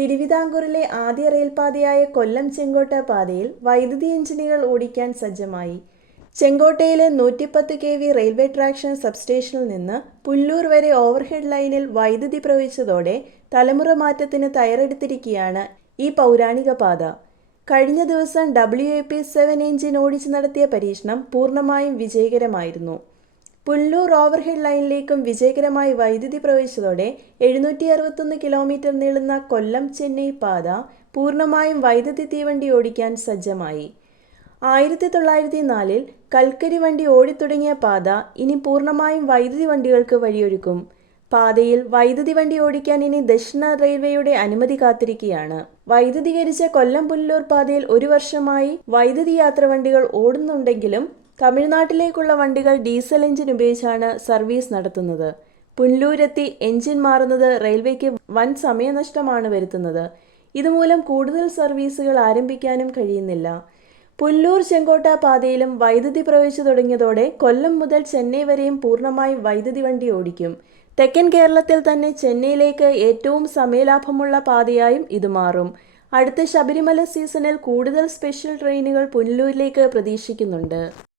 തിരുവിതാംകൂറിലെ ആദ്യ റെയിൽപാതയായ കൊല്ലം ചെങ്കോട്ട പാതയിൽ വൈദ്യുതി എഞ്ചിനുകൾ ഓടിക്കാൻ സജ്ജമായി. ചെങ്കോട്ടയിലെ നൂറ്റിപ്പത്ത് കെ വി റെയിൽവേ ട്രാക്ഷൻ സബ്സ്റ്റേഷനിൽ നിന്ന് പുല്ലൂർ വരെ ഓവർഹെഡ് ലൈനിൽ വൈദ്യുതി പ്രവഹിച്ചതോടെ തലമുറ മാറ്റത്തിന് തയ്യാറെടുത്തിരിക്കുകയാണ് ഈ പൗരാണിക പാത. കഴിഞ്ഞ ദിവസം W A P seven engine ഓടിച്ച് നടത്തിയ പരീക്ഷണം പൂർണമായും വിജയകരമായിരുന്നു. പുല്ലൂർ ഓവർഹെഡ് ലൈനിലേക്കും വിജയകരമായി വൈദ്യുതി പ്രവേശിച്ചതോടെ എഴുന്നൂറ്റി അറുപത്തൊന്ന് കിലോമീറ്റർ നീളുന്ന കൊല്ലം ചെന്നൈ പാത പൂർണമായും വൈദ്യുതി തീവണ്ടി ഓടിക്കാൻ സജ്ജമായി. ആയിരത്തി തൊള്ളായിരത്തി നാലിൽ കൽക്കരി വണ്ടി ഓടിത്തുടങ്ങിയ പാത ഇനി പൂർണമായും വൈദ്യുതി വണ്ടികൾക്ക് വഴിയൊരുക്കും. പാതയിൽ വൈദ്യുതി വണ്ടി ഓടിക്കാൻ ഇനി ദക്ഷിണ റെയിൽവേയുടെ അനുമതി കാത്തിരിക്കുകയാണ്. വൈദ്യുതീകരിച്ച കൊല്ലം പുല്ലൂർ പാതയിൽ ഒരു വർഷമായി വൈദ്യുതി യാത്ര വണ്ടികൾ ഓടുന്നുണ്ടെങ്കിലും തമിഴ്നാട്ടിലേക്കുള്ള വണ്ടികൾ ഡീസൽ എഞ്ചിൻ ഉപയോഗിച്ചാണ് സർവീസ് നടത്തുന്നത്. പുനലൂരെത്തി എഞ്ചിൻ മാറുന്നത് റെയിൽവേക്ക് വൻ സമയനഷ്ടമാണ് വരുത്തുന്നത്. ഇതുമൂലം കൂടുതൽ സർവീസുകൾ ആരംഭിക്കാനും കഴിയുന്നില്ല. പുല്ലൂർ ചെങ്കോട്ട പാതയിലും വൈദ്യുതി പ്രവേശിച്ചു തുടങ്ങിയതോടെ കൊല്ലം മുതൽ ചെന്നൈ വരെയും പൂർണമായി വൈദ്യുതി വണ്ടി ഓടിക്കും. തെക്കൻ കേരളത്തിൽ തന്നെ ചെന്നൈയിലേക്ക് ഏറ്റവും സമയലാഭമുള്ള പാതയായും ഇത് മാറും. അടുത്ത ശബരിമല സീസണിൽ കൂടുതൽ സ്പെഷ്യൽ ട്രെയിനുകൾ പുല്ലൂരിലേക്ക് പ്രതീക്ഷിക്കുന്നുണ്ട്.